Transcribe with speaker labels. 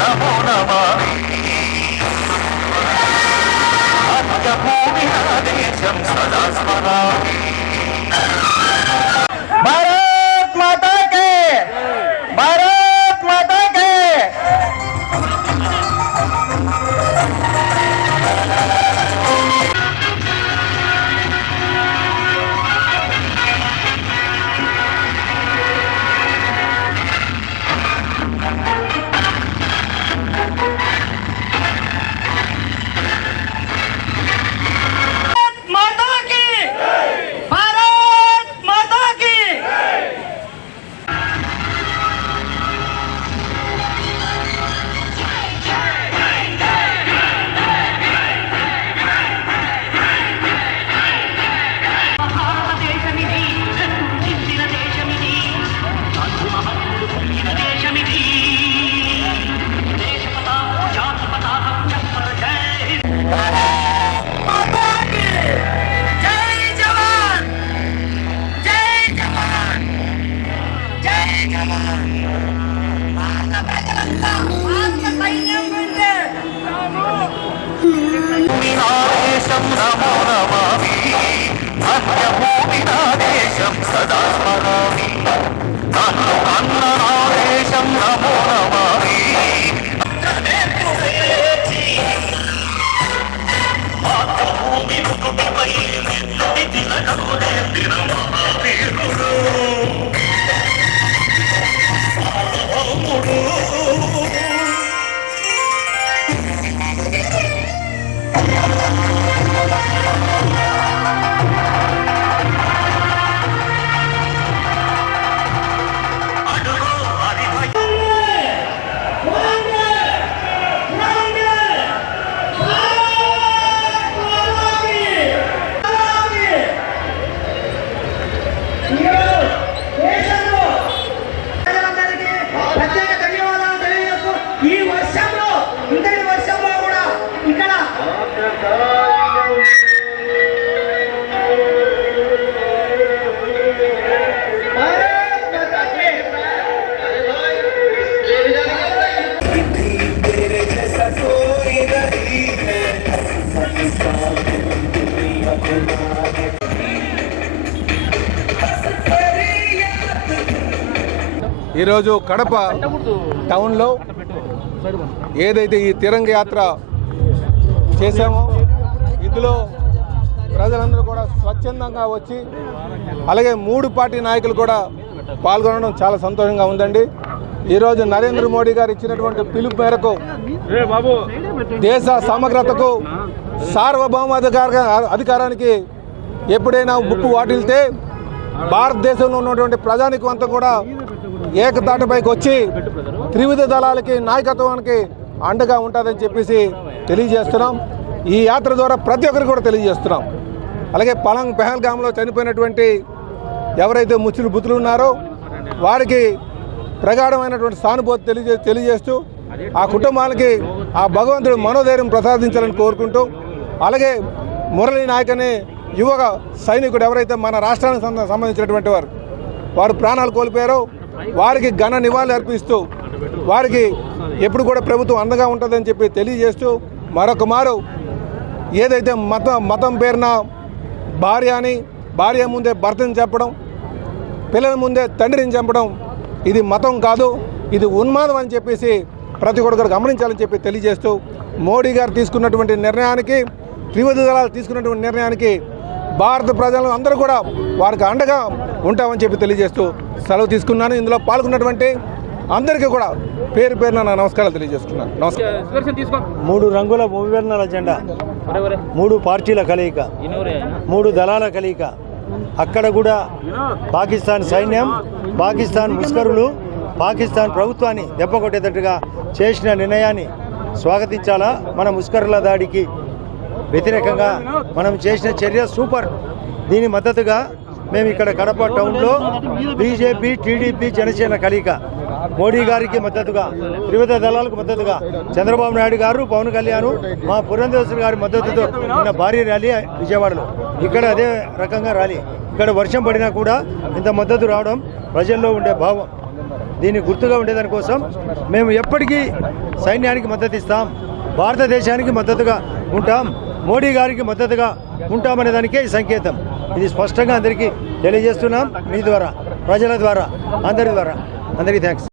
Speaker 1: నమో నమామి అత్యభూమి దేశం సదా స్మరామి భారత్ మాతా కే భారత్ మాతా కే
Speaker 2: माता మీ ఆవేశం Thank you.
Speaker 3: ఈరోజు కడప టౌన్లో ఏదైతే ఈ తిరంగ యాత్ర చేశామో ఇందులో ప్రజలందరూ కూడా స్వచ్ఛందంగా వచ్చి అలాగే మూడు పార్టీ నాయకులు కూడా పాల్గొనడం చాలా సంతోషంగా ఉందండి. ఈరోజు నరేంద్ర మోడీ గారు ఇచ్చినటువంటి పిలుపు మేరకు దేశ సమగ్రతకు సార్వభౌమాధికార అధికారానికి ఎప్పుడైనా ముప్పు వాటిల్తే భారతదేశంలో ఉన్నటువంటి ప్రజానికం అంతా కూడా ఏకతాటపైకి వచ్చి త్రివిధ దళాలకి నాయకత్వానికి అండగా ఉంటుందని చెప్పేసి తెలియజేస్తున్నాం. ఈ యాత్ర ద్వారా ప్రతి ఒక్కరికి కూడా తెలియజేస్తున్నాం. అలాగే పలంగ్ పెహల్గామ్లో చనిపోయినటువంటి ఎవరైతే ముచ్చులు బుతులు ఉన్నారో వారికి ప్రగాఢమైనటువంటి సానుభూతి తెలియజే తెలియజేస్తూ ఆ కుటుంబాలకి ఆ భగవంతుడు మనోధైర్యం ప్రసాదించాలని కోరుకుంటూ అలాగే మురళీ నాయక్ అనే సైనికుడు ఎవరైతే మన రాష్ట్రానికి సంబంధించినటువంటి వారు వారు ప్రాణాలు కోల్పోయారో వారికి ఘన నివాళులు అర్పిస్తూ వారికి ఎప్పుడు కూడా ప్రభుత్వం అండగా ఉంటుందని చెప్పి తెలియజేస్తూ మరొక మారు ఏదైతే మతం మతం పేరున భార్య అని భార్య ముందే భర్తని చెప్పడం పిల్లల ముందే తండ్రిని చంపడం ఇది మతం కాదు ఇది ఉన్మాదం అని చెప్పేసి ప్రతి ఒక్కరు గమనించాలని చెప్పి తెలియజేస్తూ మోడీ గారు తీసుకున్నటువంటి నిర్ణయానికి త్రివిధ దళాలు తీసుకున్నటువంటి నిర్ణయానికి భారత ప్రజలు అందరూ కూడా వారికి అండగా ఉంటామని చెప్పి తెలియజేస్తూ సెలవు తీసుకున్నాను. ఇందులో పాల్గొన్నటువంటి అందరికీ కూడా పేరు పేరున నా నమస్కారాలు తెలియజేస్తున్నాను. నమస్కారం.
Speaker 4: మూడు రంగుల మూవివర్ణాల జెండా మూడు పార్టీల కలయిక మూడు దళాల కలయిక. అక్కడ కూడా పాకిస్తాన్ సైన్యం పాకిస్తాన్ ముస్కరులు పాకిస్తాన్ ప్రభుత్వాన్ని దెబ్బకొట్టేటట్టుగా చేసిన నిర్ణయాన్ని స్వాగతించాలా? మన ముస్కరుల దాడికి వ్యతిరేకంగా మనం చేసిన చర్య సూపర్. దీని మద్దతుగా మేము ఇక్కడ కడప టౌన్లో బీజేపీ టీడీపీ జనసేన కలయిక. మోడీ గారికి మద్దతుగా త్రివిధ దళాలకు మద్దతుగా చంద్రబాబు నాయుడు గారు పవన్ కళ్యాణ్ మా పురంధేశ్వరి గారి మద్దతుతో నిన్న భారీ ర్యాలీ విజయవాడలో. ఇక్కడ అదే రకంగా ర్యాలీ. ఇక్కడ వర్షం పడినా కూడా ఇంత మద్దతు రావడం ప్రజల్లో ఉండే భావం. దీన్ని గుర్తుగా ఉండేదానికోసం మేము ఎప్పటికీ సైన్యానికి మద్దతు ఇస్తాం భారతదేశానికి మద్దతుగా ఉంటాం. మోడీ గారికి మద్దతుగా ఉంటామనే దానికే ఈ సంకేతం. ఇది స్పష్టంగా అందరికీ తెలియజేస్తున్నాం. మీ ద్వారా ప్రజల ద్వారా అందరి ద్వారా. అందరికీ థ్యాంక్స్